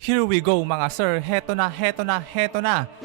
Here we go mga sir, heto na.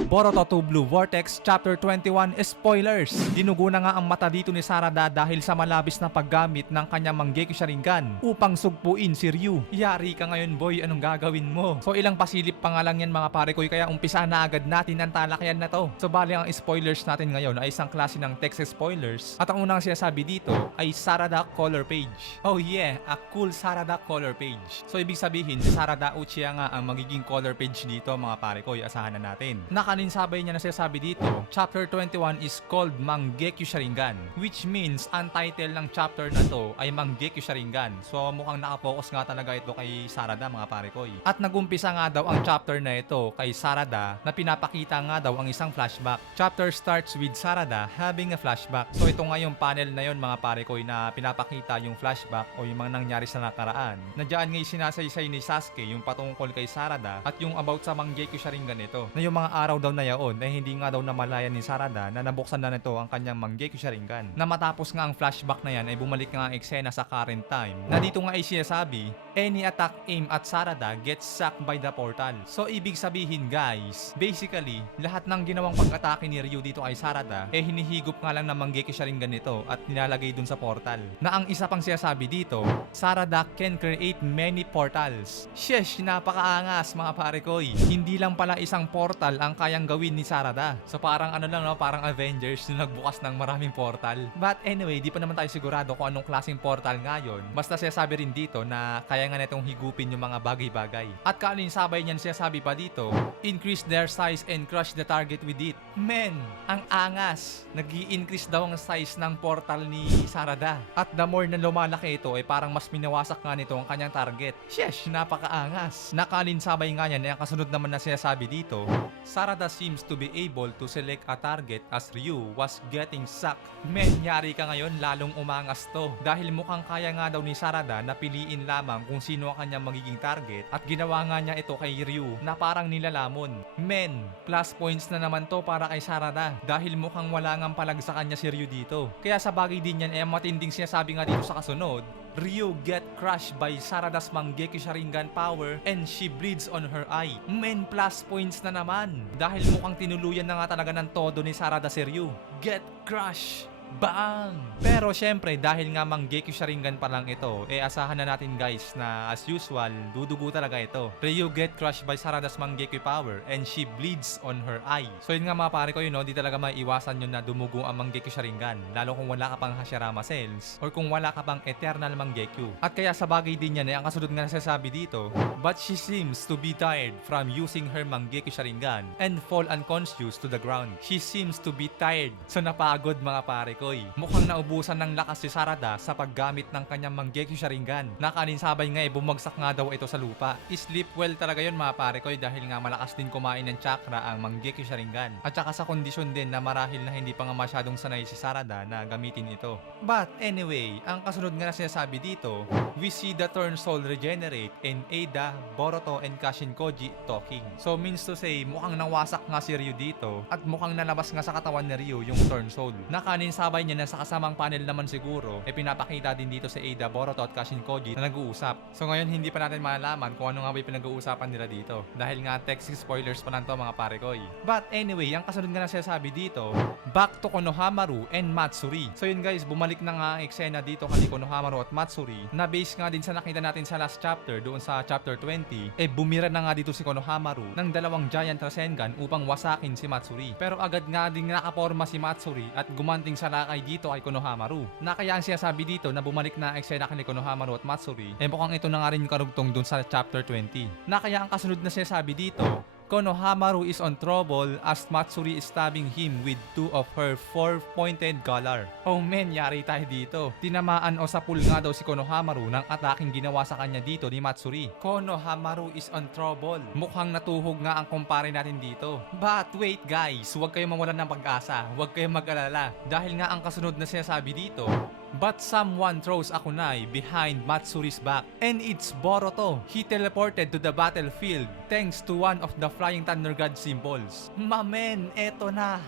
Boruto 2 Blue Vortex Chapter 21 Spoilers! Dinugo na nga ang mata dito ni Sarada dahil sa malabis na paggamit ng kanyang Mangekyou Sharingan upang sugpuin si Ryu. Yari ka ngayon boy, anong gagawin mo? So ilang pasilip pa nga lang yan mga pare ko, kaya umpisa na agad natin ang talakayan na to. So bali ang spoilers natin ngayon ay isang klase ng text spoilers at ang unang sinasabi dito ay Sarada color page. Oh yeah, a cool Sarada color page. So ibig sabihin si Sarada Uchiha nga ang magiging color page dito mga pare ko, asahan na natin. Nakalinsabay niya na sinasabi dito, Chapter 21 is called Mangekyou Sharingan, which means ang title ng chapter na to ay Mangekyou Sharingan. So mukhang nakapokus nga talaga ito kay Sarada mga pare ko. At nagumpisa nga daw ang chapter na ito kay Sarada na pinapakita nga daw ang isang flashback. Chapter starts with Sarada having a flashback. So ito nga yung panel na yon mga pare ko na pinapakita yung flashback o yung mga nangyari sa nakaraan. Nandiyan nga yung sinasaysay ni Sasuke yung patungkol kay Sarada at yung about sa Mangekyou Sharingan nito. Na yung mga araw daw na yaon na hindi nga daw namalayan ni Sarada na nabuksan na nito ang kanyang Mangekyou Sharingan. Na matapos nga ang flashback na yan ay bumalik nga ang eksena sa current time. Na dito nga ay sinasabi, any attack aim at Sarada gets sucked by the portal. So ibig sabihin guys, basically lahat ng ginawang pag-atake ni Ryu dito kay Sarada hinihigop nga lang ng Mangekyou Sharingan nito at nilalagay dun sa portal. Na ang isa pang sinasabi dito, Sarada can create many portals. Sheesh, napakaangas mga pare ko. Hindi lang pala isang portal ang kayang gawin ni Sarada. So parang ano lang no, parang Avengers na nagbukas ng maraming portal. But anyway, di pa naman tayo sigurado kung anong klaseng portal ngayon. Basta sinasabi rin dito na kaya nga netong higupin yung mga bagay-bagay. At kalinsabay niyan sinasabi pa dito, increase their size and crush the target with it. Men, ang angas. Nag-i-increase daw ang size ng portal ni Sarada. At the more na lumalaki ito ay parang mas minawasak nga nito ang kanyang target. Sheesh, napakaangas. Nakalinsabay nga niyan ay ang kasunod naman na sinasabi dito, Sarada seems to be able to select a target as Ryu was getting sucked. Men, yari ka ngayon, lalong umangas to. Dahil mukhang kaya nga daw ni Sarada na piliin lamang kung sino ang kanyang magiging target at ginawa nga niya ito kay Ryu na parang nilalamon. Men, plus points na naman to para kay Sarada dahil mukhang wala ngang palag sa kanya si Ryu dito. Kaya sa bagay din yan ay matinding sinasabi nga dito sa kasunod, Ryu get crushed by Sarada's Mangekyou Sharingan power and she bleeds on her eye. Men, plus points na naman. Dahil mukhang tinuluyan na nga talaga ng todo ni Sarada si Ryu. Get crushed! Bang! Pero syempre dahil nga Mangekyou Sharingan pa lang ito, asahan na natin guys na as usual, dudugo talaga ito. Ryu get crushed by Sarada's Mangekyou power and she bleeds on her eye. So yun nga mga pare ko di talaga maiiwasan yun na dumugo ang Mangekyou Sharingan, lalo kung wala ka pang Hashirama cells or kung wala ka pang Eternal Mangekyou. At kaya sa bagay din yan ang kasunod nga nasasabi dito, but she seems to be tired from using her Mangekyou Sharingan and fall unconscious to the ground. She seems to be tired. So napagod mga pare ko. Mukhang naubusan ng lakas si Sarada sa paggamit ng kanyang Mangekyou Sharingan. Nakalinsabay nga bumagsak nga daw ito sa lupa. Sleep well talaga yun mga pare ko dahil nga malakas din kumain ng chakra ang Mangekyou Sharingan. At saka sa kondisyon din na marahil na hindi pa nga masyadong sanay si Sarada na gamitin ito. But anyway, ang kasunod nga na sinasabi dito, we see the Turn Soul regenerate and Ada, Boruto, and Kashinkoji talking. So means to say, mukhang nawasak nga si Ryu dito at mukhang nalabas nga sa katawan ni Ryu yung Turn Soul. Nakalinsabay niya na sa kasamang panel naman siguro pinapakita din dito sa Ada, Boruto at Kashinkoji na nag-uusap. So ngayon hindi pa natin malalaman kung ano nga ba yung pinag-uusapan nila dito dahil nga text spoilers pa lang to mga pare ko. But anyway, ang kasunod nga na sinasabi dito, back to Konohamaru and Matsuri. So yun guys, bumalik na nga ang eksena dito kay Konohamaru at Matsuri na base nga din sa nakita natin sa last chapter doon sa chapter 20. Bumira na nga dito si Konohamaru ng dalawang giant Rasengan upang wasakin si Matsuri. Pero agad nga din nakaporma si Matsuri at gumanting sa lakay dito kay Konohamaru. Na kaya ang sinasabi dito na bumalik na eksena kay Konohamaru at Matsuri, mukhang ito na nga rin yung karugtong dun sa chapter 20. Na kaya ang kasunod na sinasabi dito, Konohamaru is on trouble as Matsuri is stabbing him with two of her four-pointed galar. Oh men, yari tayo dito. Tinamaan o sapul nga daw si Konohamaru ng ataking ginawa sa kanya dito ni Matsuri. Konohamaru is on trouble. Mukhang natuhog nga ang kumpare natin dito. But wait guys, huwag kayong mawalan ng pag-asa. Huwag kayong mag-alala. Dahil nga ang kasunod na sinasabi dito, But someone throws a kunai behind Matsuri's back, and it's Boruto. He teleported to the battlefield thanks to one of the Flying Thunder God symbols. Mamen, eto na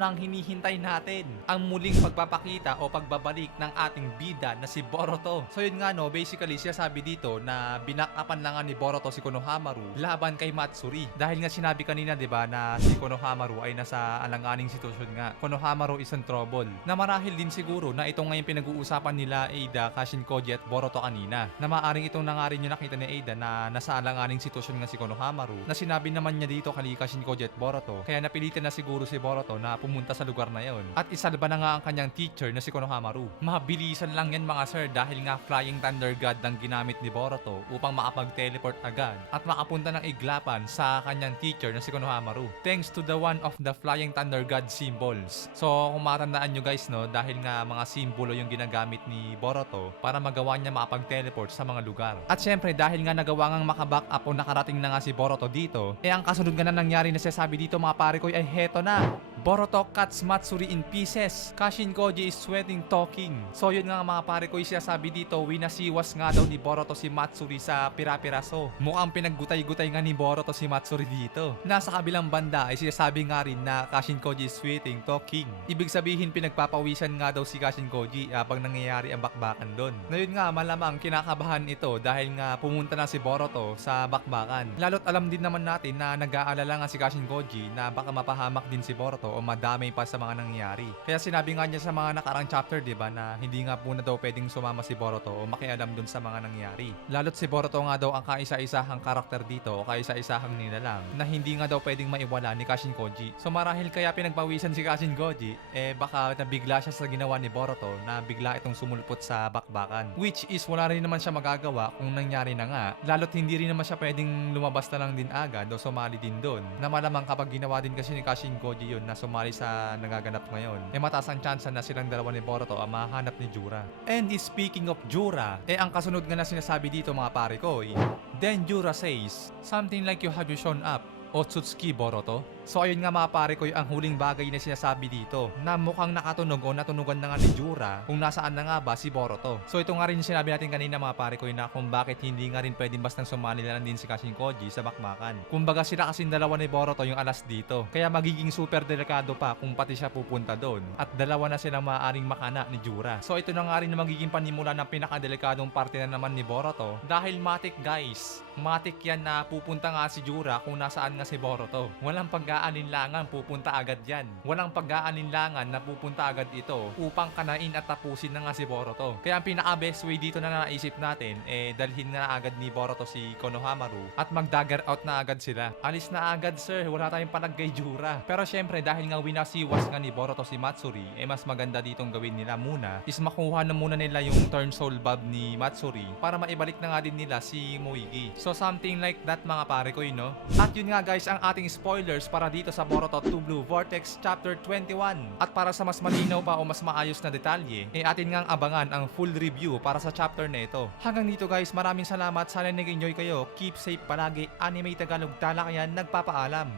ang hinihintay natin. Ang muling pagpapakita o pagbabalik ng ating bida na si Boruto. So yun nga no, basically siya sabi dito na binakapan lang nga ni Boruto si Konohamaru laban kay Matsuri. Dahil nga sinabi kanina 'di ba na si Konohamaru ay nasa alanganing sitwasyon nga. Konohamaru is in trouble. Na marahil din siguro na ito ngayon pinag-uusapan nila Eida, Kashin Koji at Boruto kanina. Na maaring itong na nga rin yung nakita ni Eida na nasa alanganing sitwasyon nga si Konohamaru. Na sinabi naman niya dito kay Kashin Koji at Boruto. Kaya napilitan na siguro si Boruto na pumunta sa lugar na yon. At isalba na nga ang kanyang teacher na si Konohamaru. Mabilisan lang yan mga sir dahil nga Flying Thunder God ang ginamit ni Boruto upang makapag-teleport agad at makapunta ng iglapan sa kanyang teacher na si Konohamaru. Thanks to the one of the Flying Thunder God symbols. So kung matandaan nyo guys no, dahil nga mga simbolo yung ginagamit ni Boruto para magawa niya makapag-teleport sa mga lugar. At syempre dahil nga nagawa ngang makaback up o nakarating na nga si Boruto dito, ang kasunod nga na nangyari na sasabi dito mga pare ko ay heto na. Boruto cuts Matsuri in pieces. Kashin Koji is sweating talking. So yun nga mga pare ko sabi dito, winasiwas nga daw ni Boruto si Matsuri sa pira-piraso. Mukhang pinaggutay-gutay nga ni Boruto si Matsuri dito. Nasa kabilang banda ay sinasabi nga rin na Kashin Koji is sweating talking. Ibig sabihin pinagpapawisan nga daw si Kashin Koji habang nangyayari ang bakbakan doon. Na yun nga malamang kinakabahan ito dahil nga pumunta na si Boruto sa bakbakan. Lalo't alam din naman natin na nag-aalala nga si Kashin Koji na baka mapahamak din si Boruto o madamay pa sa mga nangyayari. Kaya sinabi nga niya sa mga nakarang chapter, di ba, na hindi nga po na daw pwedeng sumama si Boruto o makialam dun sa mga nangyayari. Lalo't si Boruto nga daw ang kaisa-isahang karakter dito o kaisa-isahang nilalang na hindi nga daw pwedeng maiwala ni Kashin Koji. So marahil kaya pinagpawisan si Kashin Koji, baka nabigla siya sa ginawa ni Boruto na bigla itong sumulpot sa bakbakan. Which is wala rin naman siya magagawa kung nangyari na nga. Lalo't hindi rin naman siya pwedeng lumabas na lang din agad o sumali din doon. Na malamang kapag ginawa din kasi ni Kashin Koji yun na sumali sa nagaganap ngayon, mataas ang chance na silang dalawa ni Boruto ang mahanap ni Jura. And speaking of Jura, ang kasunod nga na sinasabi dito mga pare ko, then Jura says, something like you have you shown up, Otsutsuki Boruto. So ayun nga mga pare ko ang huling bagay na sinasabi dito na mukhang nakatunog o natunugan na nga ni Jura kung nasaan na nga ba si Boruto. So ito nga rin yung sinabi natin kanina mga pare ko na kung bakit hindi nga rin pwedeng bastang sumali na lang din si Kashin Koji sa bakbakan. Kumbaga sila kasing dalawa ni Boruto yung alas dito. Kaya magiging super delikado pa kung pati siya pupunta doon. At dalawa na silang maaaring makana ni Jura. So ito na nga rin na magiging panimula ng pinakadelikadong parte na naman ni Boruto dahil matik guys. Matik yan na pupunta nga si Jura kung nasaan nga si Boruto. Walang pag-aalinlangan pupunta agad yan. Walang pag-aalinlangan na pupunta agad ito upang kanain at tapusin na nga si Boruto. Kaya ang pinaka-best way dito na naisip natin dalhin na agad ni Boruto si Konohamaru at mag-dagger out na agad sila. Alis na agad sir, wala tayong palag kay Jura. Pero syempre dahil nga winasiwas nga ni Boruto si Matsuri, mas maganda ditong gawin nila muna is makuha na muna nila yung turn soul bulb ni Matsuri para maibalik na nga din nila si Moigi. So something like that mga pare ko no? At yun nga guys ang ating spoilers para dito sa Boruto 2 Blue Vortex Chapter 21. At para sa mas malinaw pa o mas maayos na detalye, atin ngang abangan ang full review para sa chapter na ito. Hanggang dito guys, maraming salamat. Sana nag-enjoy kayo. Keep safe palagi. Anime Tagalog Talakayan nagpapaalam.